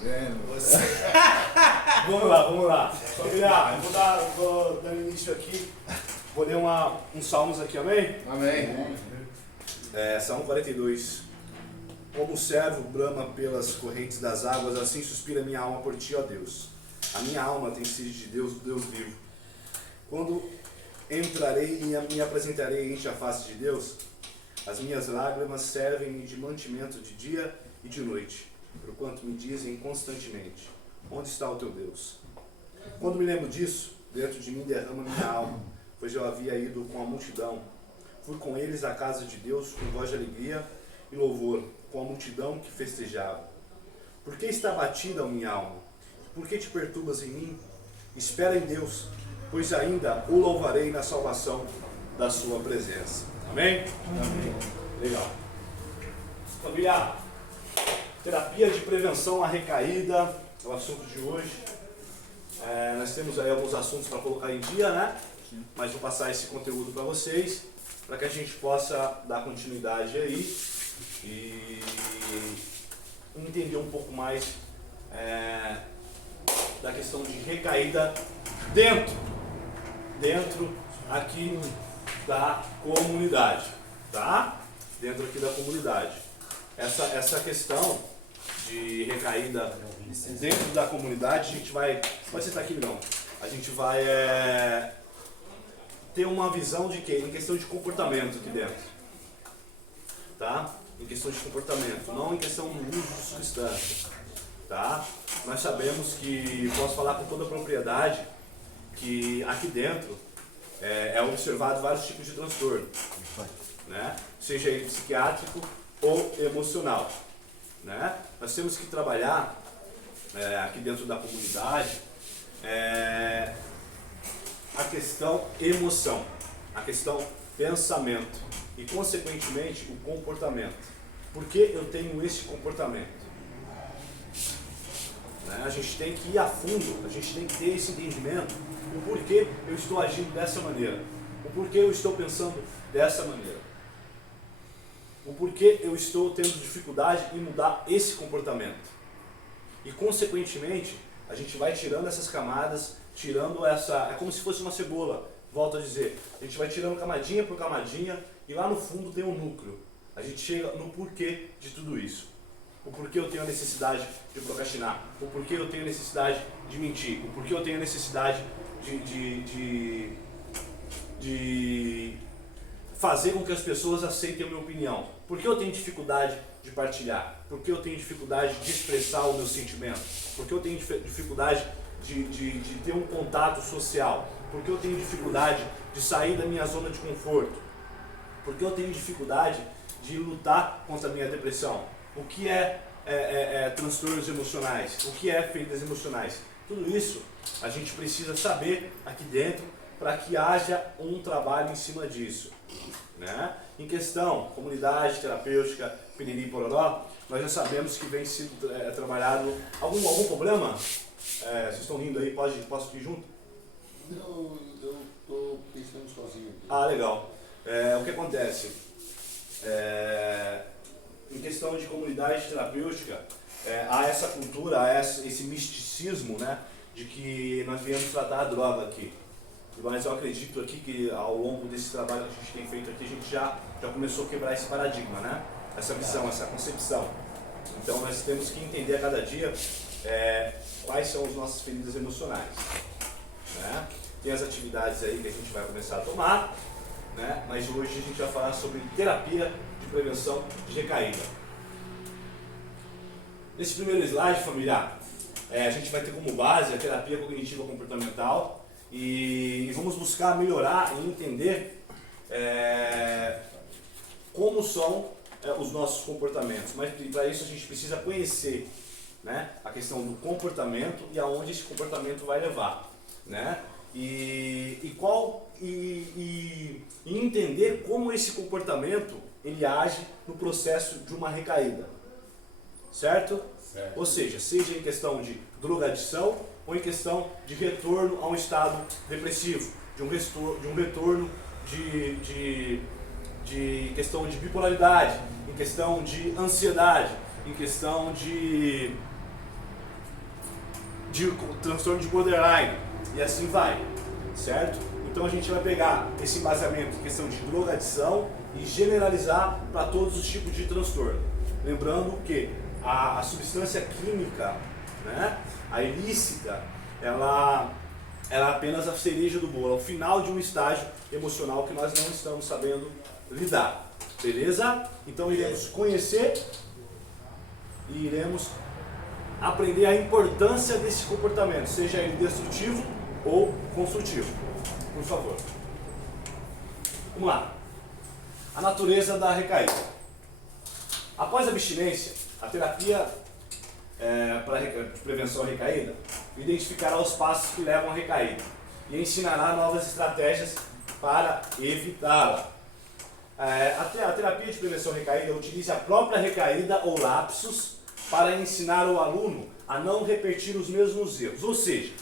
Você... vamos lá. Família, eu vou dar início aqui. Vou ler uns salmos aqui, amém? Amém. Salmo 42. Como o servo brama pelas correntes das águas, assim suspira minha alma por ti, ó Deus. A minha alma tem sede de Deus, do Deus vivo. Quando entrarei e me apresentarei ante a face de Deus, as minhas lágrimas servem-me de mantimento de dia e de noite, porquanto me dizem constantemente: onde está o teu Deus? Quando me lembro disso, dentro de mim derrama minha alma, pois eu havia ido com a multidão. Fui com eles à casa de Deus com voz de alegria e louvor, com a multidão que festejava. Por que está batida a minha alma? Por que te perturbas em mim? Espera em Deus, pois ainda o louvarei na salvação da sua presença. Amém? Amém. Legal. Família, terapia de prevenção à recaída é o assunto de hoje. Nós temos aí alguns assuntos para colocar em dia, né? Mas vou passar esse conteúdo para vocês, para que a gente possa dar continuidade aí e entender um pouco mais da questão de recaída dentro aqui da comunidade, tá? Dentro aqui da comunidade. Essa questão de recaída dentro da comunidade, a gente vai... Pode sentar aqui, não. A gente vai ter uma visão de quê? Em questão de comportamento aqui dentro. Tá? Em questão de comportamento, não em questão do uso de substância. Tá? Nós sabemos que, posso falar com toda a propriedade, que aqui dentro é observado vários tipos de transtorno, né? Seja ele psiquiátrico ou emocional, né? Nós temos que trabalhar aqui dentro da comunidade a questão emoção, a questão pensamento e, consequentemente, o comportamento. Por que eu tenho esse comportamento? A gente tem que ir a fundo, a gente tem que ter esse entendimento, o porquê eu estou agindo dessa maneira, o porquê eu estou pensando dessa maneira, o porquê eu estou tendo dificuldade em mudar esse comportamento. E, consequentemente, a gente vai tirando essas camadas, tirando é como se fosse uma cebola, volto a dizer, a gente vai tirando camadinha por camadinha e lá no fundo tem um núcleo. A gente chega no porquê de tudo isso. O porquê eu tenho a necessidade de procrastinar, o porquê eu tenho a necessidade de mentir, o porquê eu tenho a necessidade de fazer com que as pessoas aceitem a minha opinião, por que eu tenho dificuldade de partilhar, por que eu tenho dificuldade de expressar o meu sentimento, por que eu tenho dificuldade de ter um contato social, por que eu tenho dificuldade de sair da minha zona de conforto, por que eu tenho dificuldade de lutar contra a minha depressão. O que é transtornos emocionais? O que é feridas emocionais? Tudo isso a gente precisa saber aqui dentro para que haja um trabalho em cima disso, né? Em questão, comunidade terapêutica, piriri pororó, nós já sabemos que vem sido trabalhado... Algum problema? Vocês estão rindo aí? Posso ir junto? Não, eu estou pensando sozinho. Ah, legal. O que acontece? Em questão de comunidade terapêutica, há essa cultura, há esse misticismo, né, de que nós viemos tratar a droga aqui. Mas eu acredito aqui que ao longo desse trabalho que a gente tem feito aqui, a gente já começou a quebrar esse paradigma, né? Essa visão, essa concepção. Então nós temos que entender a cada dia quais são as nossas feridas emocionais, né? Tem as atividades aí que a gente vai começar a tomar, né? Mas hoje a gente vai falar sobre terapia de prevenção de recaída. Nesse primeiro slide, familiar, a gente vai ter como base a terapia cognitiva comportamental e vamos buscar melhorar e entender como são os nossos comportamentos. Mas para isso a gente precisa conhecer, né, a questão do comportamento e aonde esse comportamento vai levar, né? E entender como esse comportamento ele age no processo de uma recaída, certo? Ou seja em questão de drogadição ou em questão de retorno a um estado depressivo, de um retorno de questão de bipolaridade, em questão de ansiedade, em questão de de transtorno de borderline, e assim vai, certo? Então a gente vai pegar esse embasamento em questão de drogadição e generalizar para todos os tipos de transtorno. Lembrando que a substância química, né, a ilícita, ela é apenas a cereja do bolo, é o final de um estágio emocional que nós não estamos sabendo lidar. Beleza? Então iremos conhecer e iremos aprender a importância desse comportamento, seja ele destrutivo ou construtivo. Por favor. Vamos lá. A natureza da recaída. Após a abstinência, a terapia de prevenção à recaída identificará os passos que levam à recaída e ensinará novas estratégias para evitá-la. A terapia de prevenção à recaída utiliza a própria recaída ou lapsus para ensinar o aluno a não repetir os mesmos erros. Ou seja,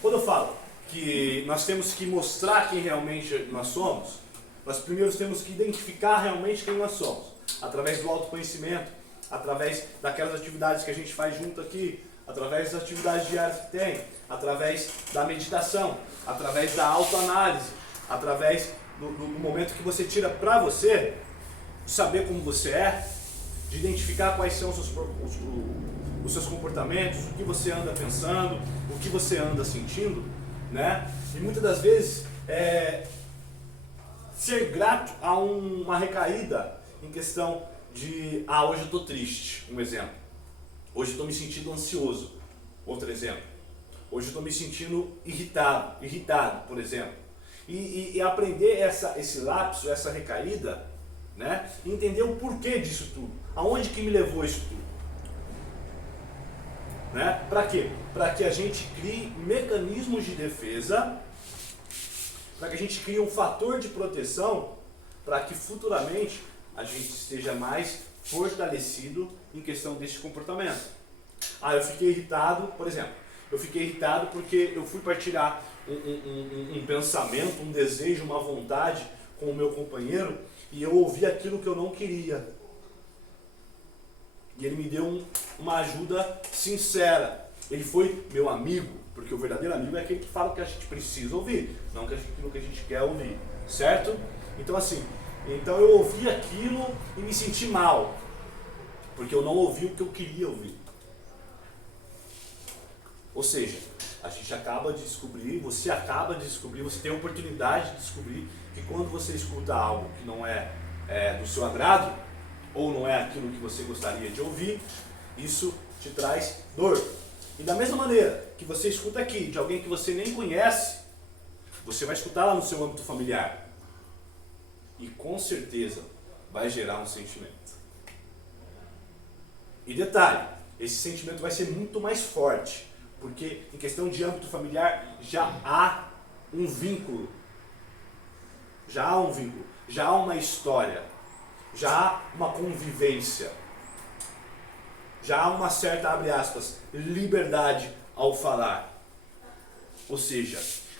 quando eu falo que nós temos que mostrar quem realmente nós somos, nós primeiro temos que identificar realmente quem nós somos, através do autoconhecimento, através daquelas atividades que a gente faz junto aqui, através das atividades diárias que tem, através da meditação, através da autoanálise, através do momento que você tira para você, de saber como você é, de identificar quais são os seus comportamentos, o que você anda pensando, o que você anda sentindo, né? E muitas das vezes ser grato a uma recaída em questão de hoje eu estou triste, um exemplo. Hoje eu estou me sentindo ansioso, outro exemplo. Hoje eu estou me sentindo irritado, por exemplo. E aprender esse lapso, essa recaída, né? E entender o porquê disso tudo. Aonde que me levou isso tudo? Né? Para quê? Para que a gente crie mecanismos de defesa, para que a gente crie um fator de proteção, para que futuramente a gente esteja mais fortalecido em questão desse comportamento. Eu fiquei irritado, por exemplo, porque eu fui partilhar um pensamento, um desejo, uma vontade com o meu companheiro e eu ouvi aquilo que eu não queria. E ele me deu uma ajuda sincera. Ele foi meu amigo, porque o verdadeiro amigo é aquele que fala o que a gente precisa ouvir, não aquilo que a gente quer ouvir, certo? Então eu ouvi aquilo e me senti mal, porque eu não ouvi o que eu queria ouvir. Ou seja, a gente acaba de descobrir, você tem a oportunidade de descobrir que quando você escuta algo que não é do seu agrado, ou não é aquilo que você gostaria de ouvir, isso te traz dor. E da mesma maneira que você escuta aqui de alguém que você nem conhece, você vai escutar lá no seu âmbito familiar. E com certeza vai gerar um sentimento. E detalhe, esse sentimento vai ser muito mais forte, porque em questão de âmbito familiar já há um vínculo, já há uma história, já há uma convivência, já há uma certa, abre aspas, liberdade ao falar. Ou seja,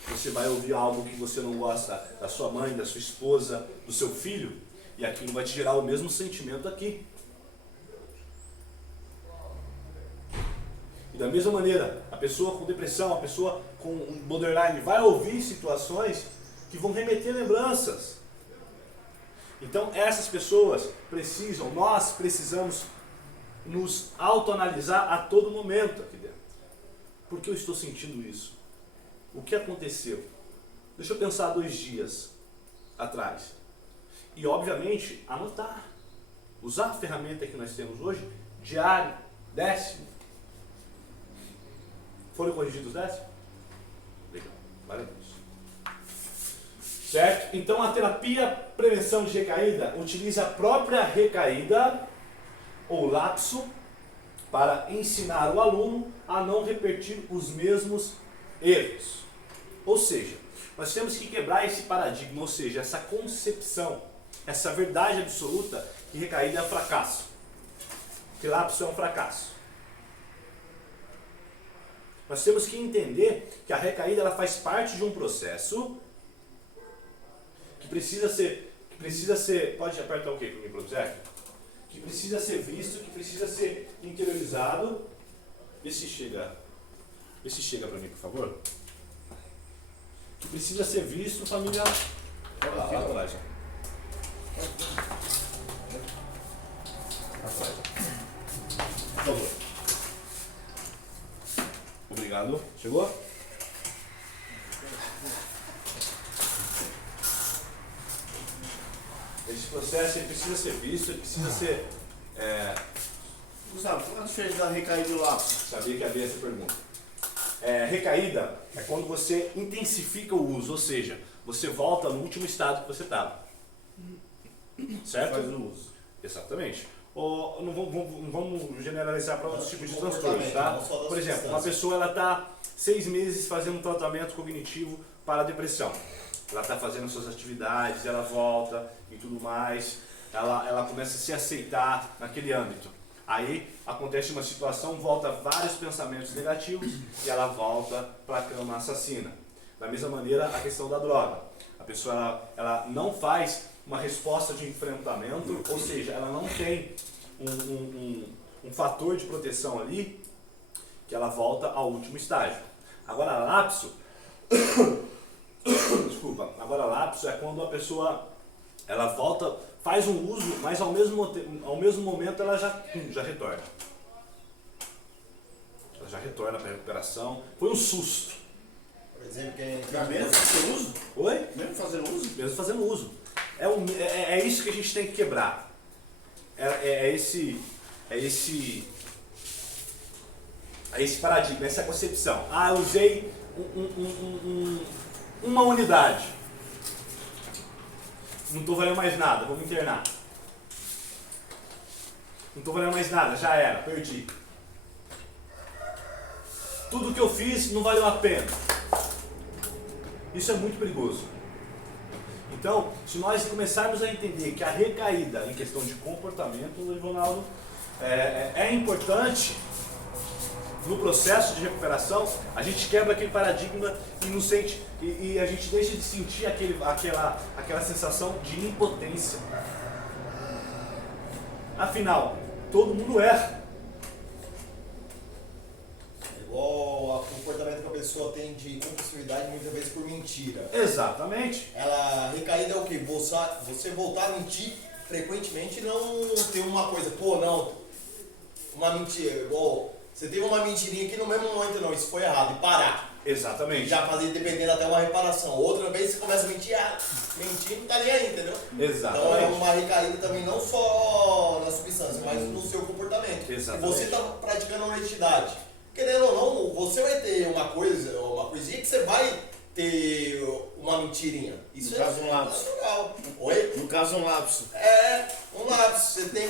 você vai ouvir algo que você não gosta da sua mãe, da sua esposa, do seu filho, e aquilo vai te gerar o mesmo sentimento aqui. E da mesma maneira, a pessoa com depressão, a pessoa com um borderline vai ouvir situações que vão remeter lembranças. Então essas pessoas nós precisamos nos autoanalisar a todo momento aqui dentro. Por que eu estou sentindo isso? O que aconteceu? Deixa eu pensar 2 dias atrás. E obviamente anotar. Usar a ferramenta que nós temos hoje, diário, 10º. Foram corrigidos 10º? Legal, maravilhoso. Certo? Então a terapia prevenção de recaída utiliza a própria recaída ou lapso para ensinar o aluno a não repetir os mesmos erros. Ou seja, nós temos que quebrar esse paradigma, ou seja, essa concepção, essa verdade absoluta que recaída é um fracasso, que lapso é um fracasso. Nós temos que entender que a recaída ela faz parte de um processo que precisa ser, pode apertar o que para mim, professor? Que precisa ser visto, que precisa ser interiorizado. Vê se chega Vê se chega para mim, por favor. Que precisa ser visto, família. Olha lá, olha lá já. Por favor. Obrigado. Chegou? Esse processo ele precisa ser visto, ele precisa ser... Gustavo, qual a diferença da recaída e do lapso? Sabia que havia essa pergunta. Recaída é quando você intensifica o uso, ou seja, você volta no último estado que você estava. Certo? Faz o uso. Exatamente. Ou, não vamos generalizar para outros tipos de transtornos, tá? Por exemplo, uma pessoa ela está 6 meses fazendo um tratamento cognitivo para a depressão. Ela está fazendo suas atividades, ela volta e tudo mais, ela começa a se aceitar naquele âmbito. Aí acontece uma situação, volta vários pensamentos negativos e ela volta para a cama assassina. Da mesma maneira, a questão da droga. A pessoa ela não faz uma resposta de enfrentamento, ou seja, ela não tem um fator de proteção ali, que ela volta ao último estágio. Agora, lapso, desculpa, agora lapso é quando a pessoa ela volta, faz um uso, mas ao mesmo momento ela já retorna. Ela já retorna para a recuperação. Foi um susto. Por exemplo, quem Mesmo fazendo uso? Oi? Mesmo fazendo uso? Mesmo fazendo uso. É isso que a gente tem que quebrar. É esse paradigma, essa concepção. Ah, eu usei uma unidade. Não estou valendo mais nada, vou me internar. Não estou valendo mais nada, já era, perdi. Tudo que eu fiz não valeu a pena. Isso é muito perigoso. Então, se nós começarmos a entender que a recaída em questão de comportamento, Ronaldo, é importante no processo de recuperação, a gente quebra aquele paradigma e não sente, e a gente deixa de sentir aquela sensação de impotência. Afinal, todo mundo erra. igual o comportamento que a pessoa tem de compulsividade muitas vezes por mentira. Exatamente. Ela recaída é o que? Você voltar a mentir frequentemente e não ter uma coisa, pô, não, uma mentira, igual, você teve uma mentirinha aqui no mesmo momento, não, isso foi errado, e parar. Exatamente. Já fazer dependendo até uma reparação. Outra vez você começa a mentir, mentir não tá nem aí, entendeu? Exatamente. Então é uma recaída também não só na substância, mas no seu comportamento. Exatamente. Se você está praticando honestidade, querendo ou não, você vai ter uma coisinha que você vai ter uma mentirinha. Isso No caso, um lapso. natural. Oi? No caso, um lapso. Um lapso. Você tem,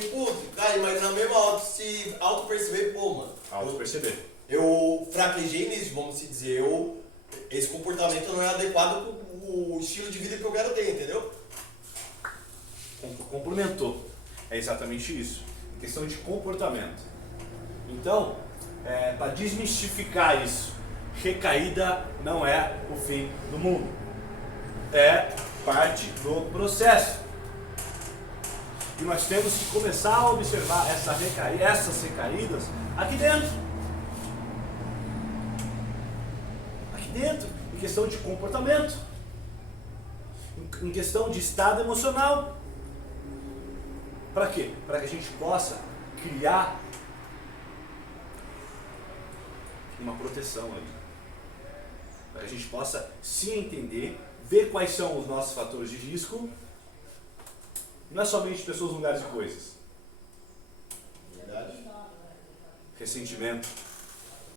cara, mas na mesma hora se auto-perceber, pô, mano. Auto-perceber. Eu fraquejei nisso, vamos se dizer, esse comportamento não é adequado para o estilo de vida que eu quero ter, entendeu? Complementou. É exatamente isso. Questão de comportamento. Então, para desmistificar isso, recaída não é o fim do mundo. É parte do processo. E nós temos que começar a observar essas recaídas aqui dentro. Dentro, em questão de comportamento, em questão de estado emocional. Para quê? Para que a gente possa criar uma proteção ali. Para que a gente possa se entender, ver quais são os nossos fatores de risco. Não é somente pessoas, lugares e coisas. Verdade. Ressentimento.